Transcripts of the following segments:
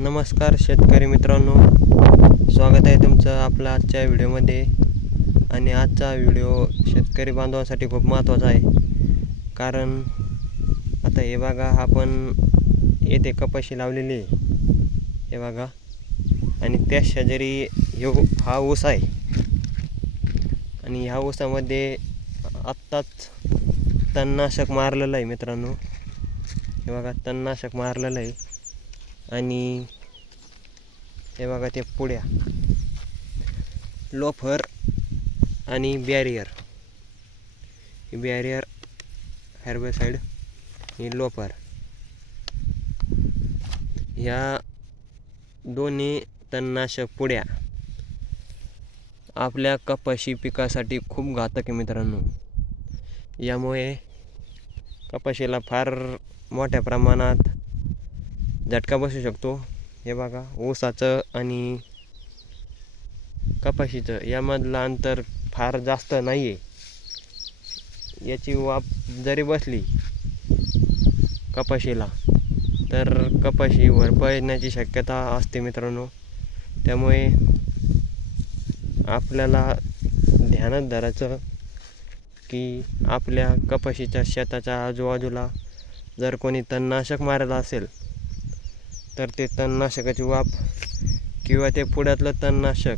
नमस्कार शेतकरी मित्रांनो, स्वागत आहे तुमचं आपल्या आजच्या व्हिडिओमध्ये. आणि आजचा व्हिडिओ शेतकरी बांधवांसाठी खूप महत्त्वाचा आहे. कारण आता हे बघा, आपण येथे कपाशी लावलेली आहे, हे बघा. आणि त्या शेजारी हा ऊस आहे. आणि ह्या ऊसामध्ये आत्ताच तणनाशक मारलेलं आहे मित्रांनो, हे बघा, तणनाशक मारलेलं आहे. आणि हे बघा, ते पुड्या, लोफर आणि बॅरियर, ही बॅरियर हर्बिसाइड, ही लोफर, ह्या दोन्ही तणनाशक पुड्या आपल्या कपाशी पिकासाठी खूप घातक आहे मित्रांनो. यामुळे कपाशीला फार मोठ्या प्रमाणात झटका बसू शकतो. हे बघा, ऊसाचं आणि कपाशीचं यामधलं अंतर फार जास्त नाही आहे. याची वाफ जरी बसली कपाशीला तर कपाशी पडण्याची शक्यता असते मित्रांनो. त्यामुळे आपल्याला ध्यानात धरायचं की आपल्या कपाशीच्या शेताच्या आजूबाजूला जर कोणी तणनाशक मारलं असेल तर ते तणनाशकाची वाफ किंवा ते पुड्यातलं तणनाशक,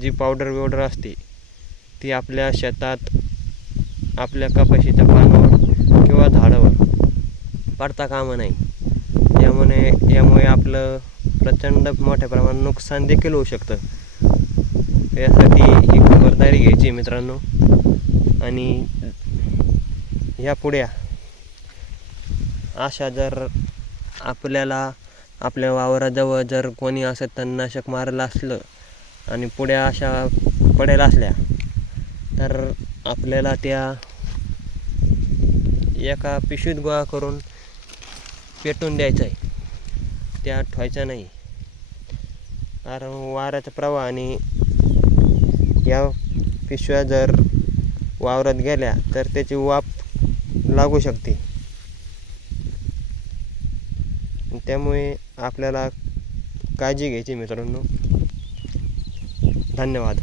जी पावडर असते, ती आपल्या शेतात, आपल्या कपाशीच्या पानावर किंवा झाडावर पडता कामा नाही. यामुळे आपलं प्रचंड मोठ्या प्रमाणात नुकसान देखील होऊ शकतं. यासाठी ही खबरदारी घ्यायची मित्रांनो. आणि ह्या पुड्या अशा जर आपल्याला आपल्या वावराजवळ जर कोणी असं तणनाशक मारलं असलं आणि पुड्या अशा पडेल असल्या तर आपल्याला त्या एका पिशवीत गोळा करून पेटून द्यायचं आहे, त्या ठेवायच्या नाही. कारण वाऱ्याचा प्रवाहाने या पिशव्या जर वावरात गेल्या तर त्याची वाफ लागू शकते. त्यामुळे आपल्याला काळजी घ्यायची मित्रांनो. धन्यवाद.